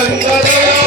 Hare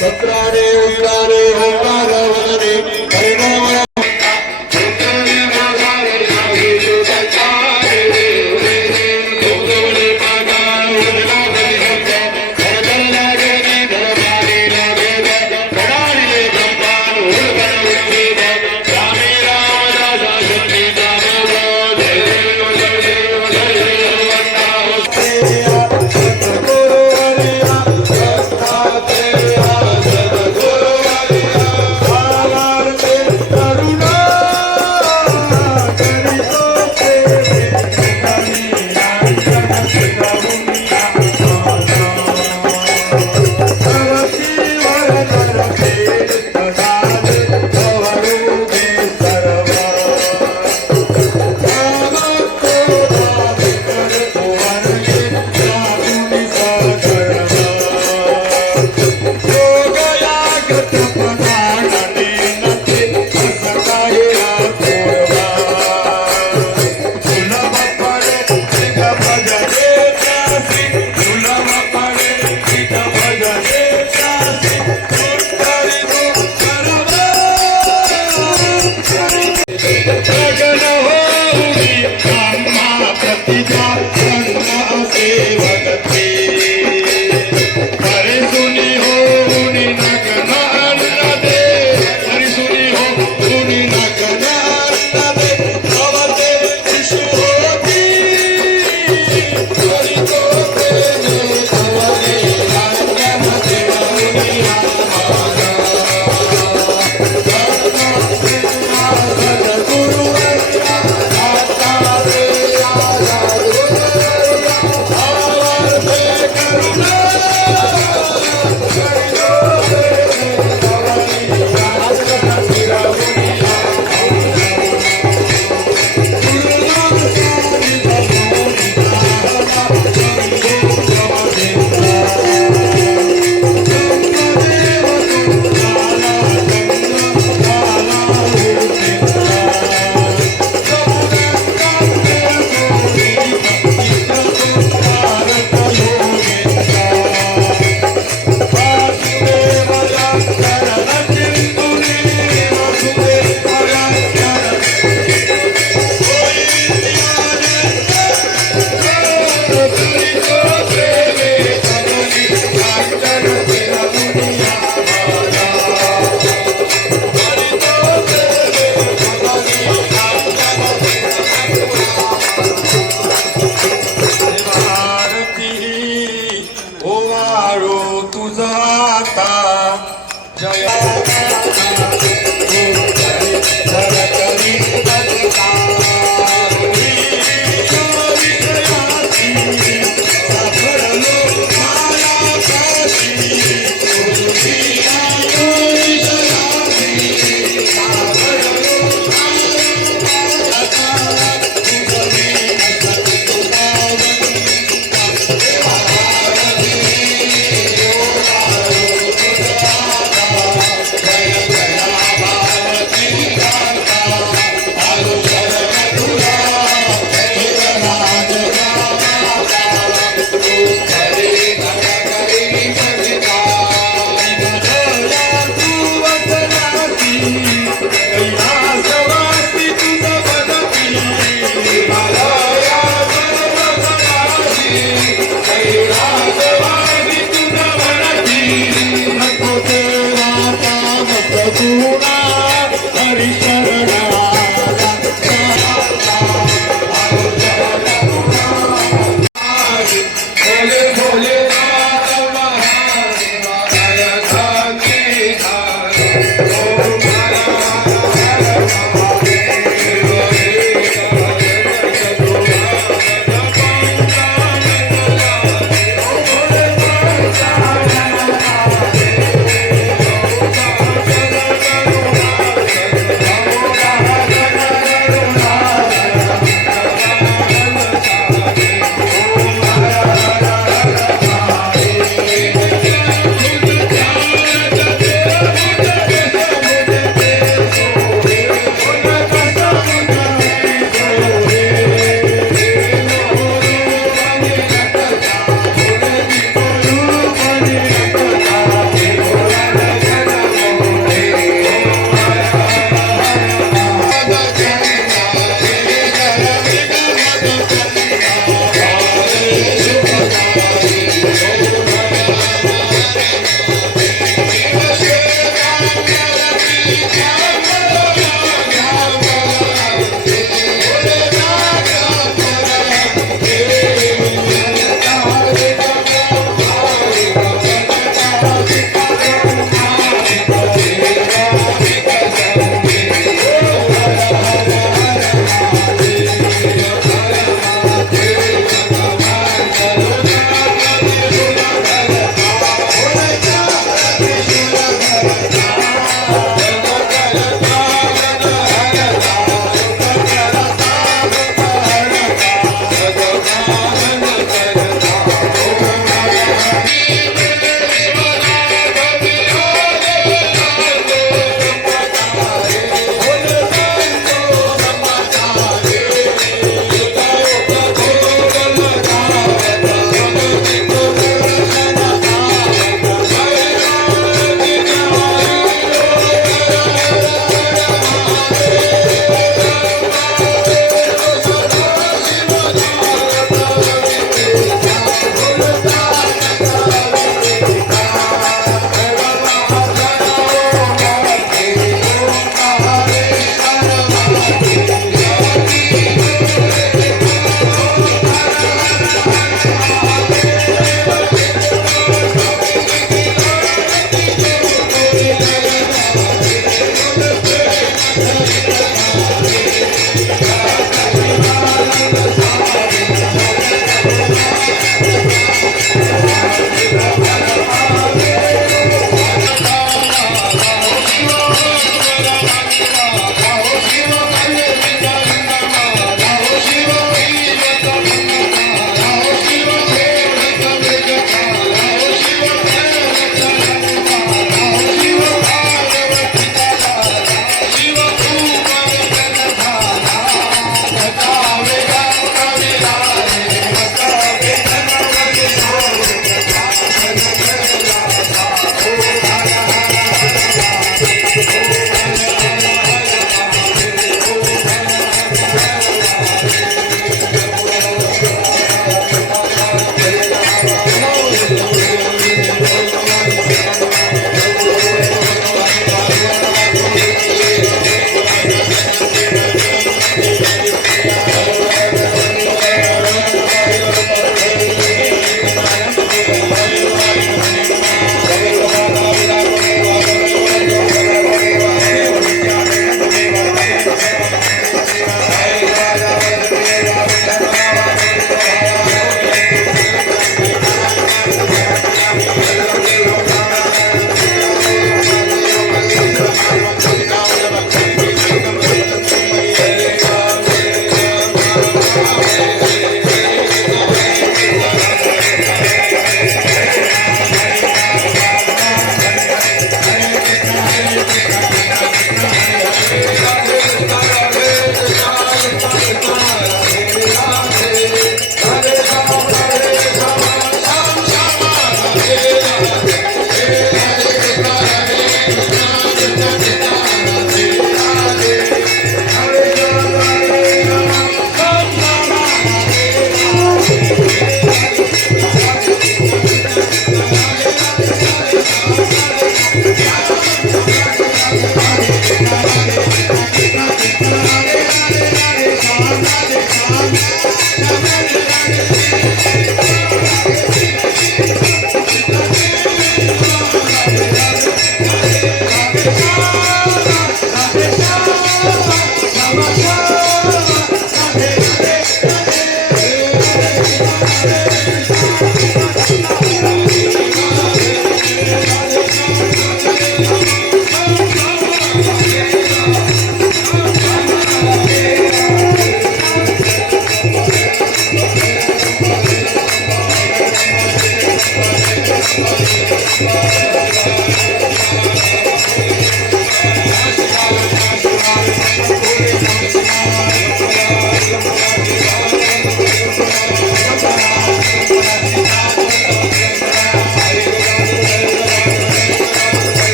सत्राणे उदारे ओंकार वदने परिणाम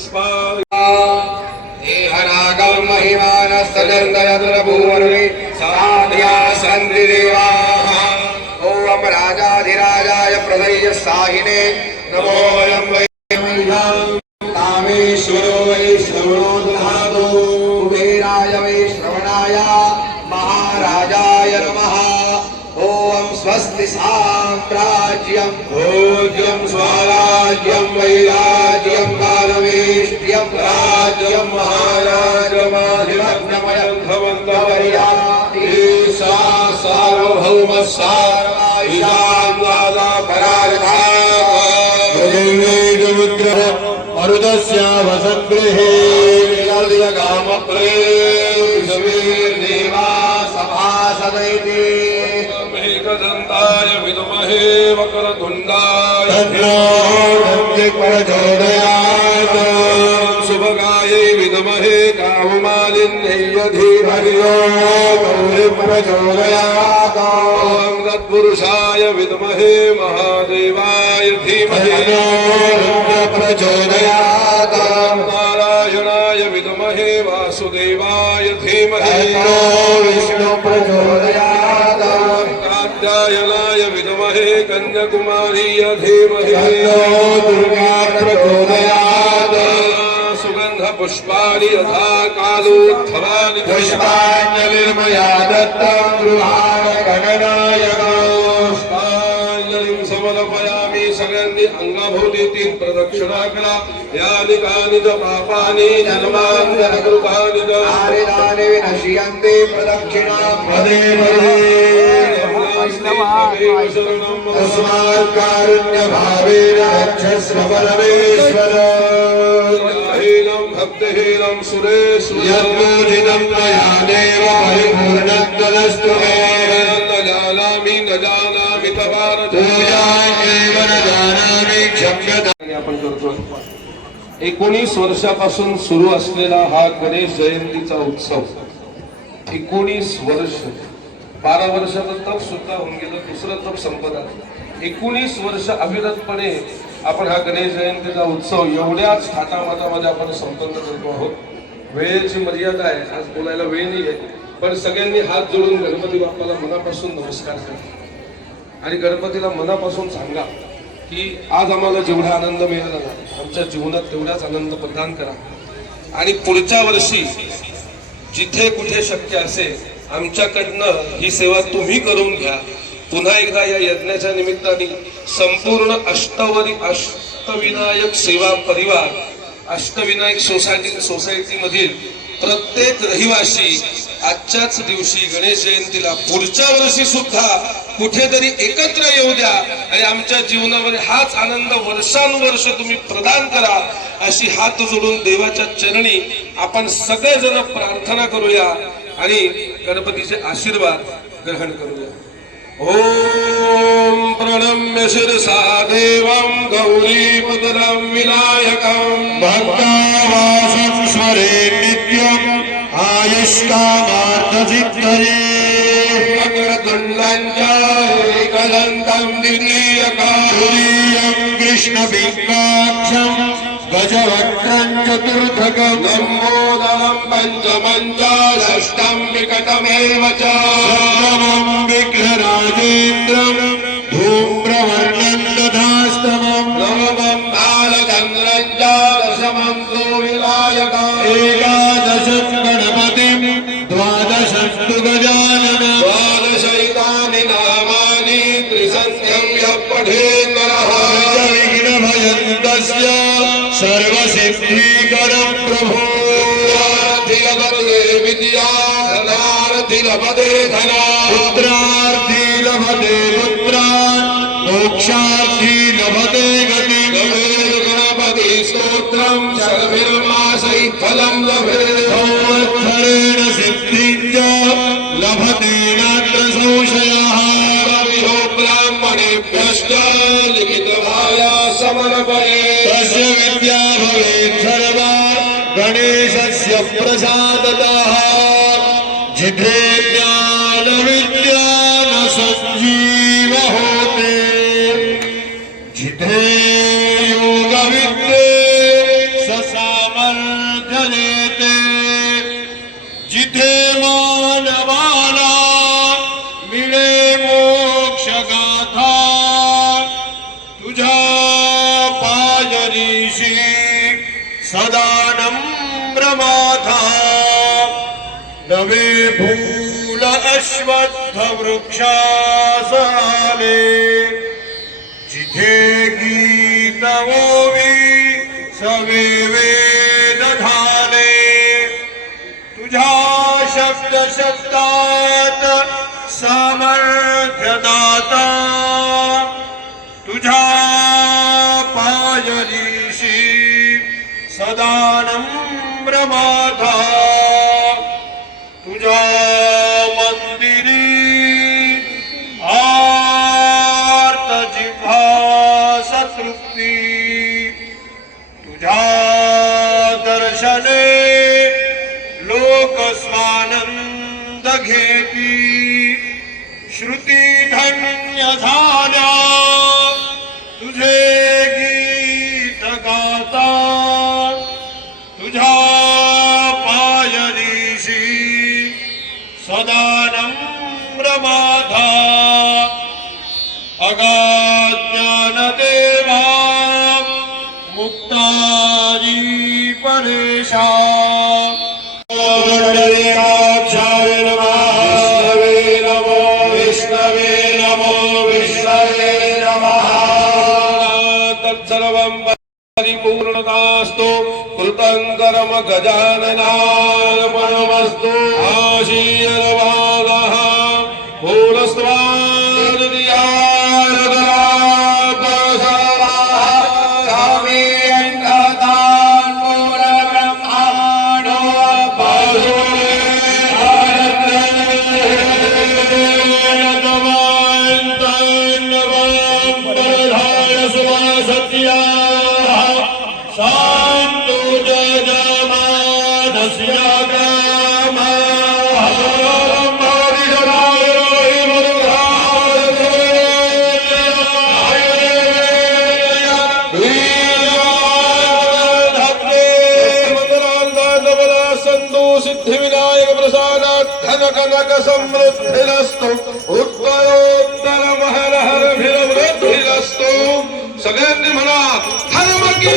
पुष्पा देहनागं महिमानस्तजन्दयतुलभुवने समाध्या सन्ति देवाः ॐ राजाधिराजाय प्रदय्य साहिने नमो वयं वै कामेश्वरो वै श्रवणो दधातु कुबेराय वै श्रवणाय महाराजाय नमः ॐ स्वस्ति साम्राज्यं भोज्यं स्वराज्यं वैराज्यं कालवेष्ट्यं राज्यं महाराजमाधिमग्नमयं भवन्तवर्याति सा सार्वभौम सार्वायुषान्वादा परार्था मरुदस्यावसद्गृहे कामप्रेषवीर्देवा सभासदैते मेघदन्ताय विद्महे वक्रतुण्डाय प्रचोदयात् शुभगायै विद्महे काममालिन्यै धीमहि प्रचोदयात् ॐ तत्पुरुषाय विद्महे महादेवाय धीमहि प्रचोदयात् नारायणाय विद्महे वासुदेवाय धीमहि विष्णु प्रचोदयात् कात्यायनाय विद्महे कन्याकुमारीय धीमहि दुर्गा प्रचोदयात् सुगंध पुष्पाणि यथा कालोत्थवानि पुष्पाञ्जलिर्मया दत्तं गृहाण पुष्पाञ्जलिं समर्पयामि सगन्धि अंगभूति तीन प्रदक्षिणा करा यानि कानि च पापानि जन्मान्तरकृतानि च आरिदानि विनश्यन्ति प्रदक्षिणां पदे तस्मात् कारुण्यभावेन रक्षस्व परमेश्वर भक्तिहीनं सुरेश्वर यद्बोधितं मया देव परिपूर्णत्वदस्तु मे न जानामि तवारथ पूजामेव न जानामि क्षम्यताम् आपण करतो 19 वर्षापासून सुरू असलेला हा गणेश जयंतीचा उत्सव 19 वर्ष 12 वर्षाचं तप सुद्धा होऊन गेलं दुसरं तप संपत आलं 19 वर्ष अविरतपणे आपण हा गणेश जयंतीचा उत्सव एवढ्याच थाटामाटामध्ये आपण संपन्न करतो आहोत वेळेची मर्यादा आहे आज बोलायला वेळ नाही आहे पण सगळ्यांनी हात जोडून गणपती बाप्पाला मनापासून नमस्कार करा आणि गणपतीला मनापासून सांगा की आज आम्हाला जेवढा आनंद मिळाला ना आमच्या जीवनात तेवढाच आनंद प्रदान करा आणि पुढच्या वर्षी जिथे कुठे शक्य असेल आमच्याकडनं ही सेवा तुम्ही करून घ्या पुन्हा एकदा या यज्ञाच्या निमित्ताने संपूर्ण अष्टविनायक सेवा परिवार अष्टविनायक सोसायटी मधील प्रत्येक रहिवासी आजच्याच दिवशी गणेश जयंतीला पुढच्या वर्षी सुद्धा कुठेतरी एकत्र येऊ द्या आणि आमच्या जीवनामध्ये हाच आनंद वर्षानुवर्ष तुम्ही प्रदान करा अशी हात जोडून देवाच्या चरणी आपण सगळेजण प्रार्थना करूया आणि गणपतीचे आशीर्वाद ग्रहण करूया ओम प्रणम्य शिरसा देवं गौरीपदरं विनायकं भक्तावासं स्मरे नित्यम् आयुष्कामार्थसिद्धये वक्रतुण्डं च एकदन्तं द्वितीयकं कृष्णबिम्बाक्षं गजवक्त्रं चतुर्थकं लम्बोदरं पञ्चमं च षष्ठं विकटमेव च सप्तमं विघ्नराजेन्द्रं धूम्रवर्णं तथास्तमं नवमं बालचन्द्रं च दशमं तु विनायकम् एकादशं गणपतिं द्वादशं तु गजाननं द्वादशैतानि नामानि त्रिसन्ध्यं यः पठेन्नरः विघ्नभयन्तस्य सर्वसिद्धीकरं प्रभो लभते विद्या धनार्थी लभते धना पुत्रार्थी लभते पुत्रान् मोक्षार्थी लभते गतिं गणपति स्तोत्रं सर्वैर्मासैः फलं लभेत् संवत्सरेण सिद्धिं च लभते नात्र संशयः रविहो ब्राह्मणेभ्यश्च लिखितभाया समर्पयेत् तस्य विद्या भवेत् सर्वा गणेशस्य प्रसादतः जिथे ज्ञानविज्ञान सञ्जीव होते जिथे योग विद्ये स तुझ्या पायरीशी सदा नम्र माथा नवे फूल अश्वत्थ वृक्षासाले जिथे गीत ओवी सवे वेद ढाले तुझ्या शब्द शब्दात सामर्थ्य दाता तुझ्या पायरीशी सदा नम्र माथा तुझ्या मंदिरी आर्त जिव्हा सतृप्ती तुझ्या दर्शने लोक स्वानंद घेती श्रुती धन्य झाल्या तुझे गीत गाता तुझ्या पायरीशी सदा नम्र माथा अगाज्ञान देवा मुक्ताजी परेशा गणदेवाक्षाय नमः विष्णवे नमो विष्णवे नमः तत्सर्वं परिपूर्णतास्तु कृतं कर्म गजाननार्पणमस्तु आशीर्वादः सिद्धिविनायक प्रसादात् धन कनक समृद्धिरस्तु उत्तरोत्तर महरहरभिर्वृद्धिरस्तु सगळ्यांनी म्हणा धर्म की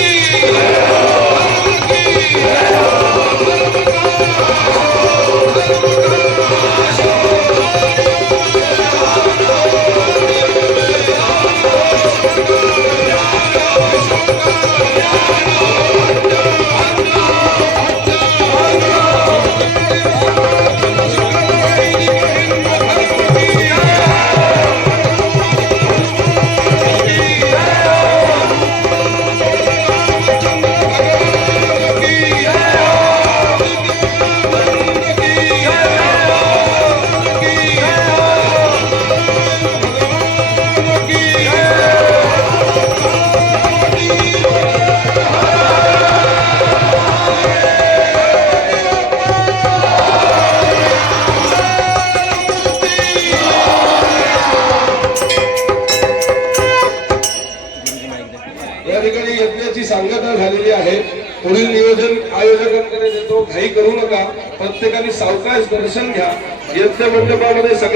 या ठिकाणी यज्ञाची सांगता झालेली आहे. पुढील नियोजन आयोजकांकडे देतो. घाई करू नका. प्रत्येकाने सावकाश दर्शन घ्या. यज्ञ मंडपामध्ये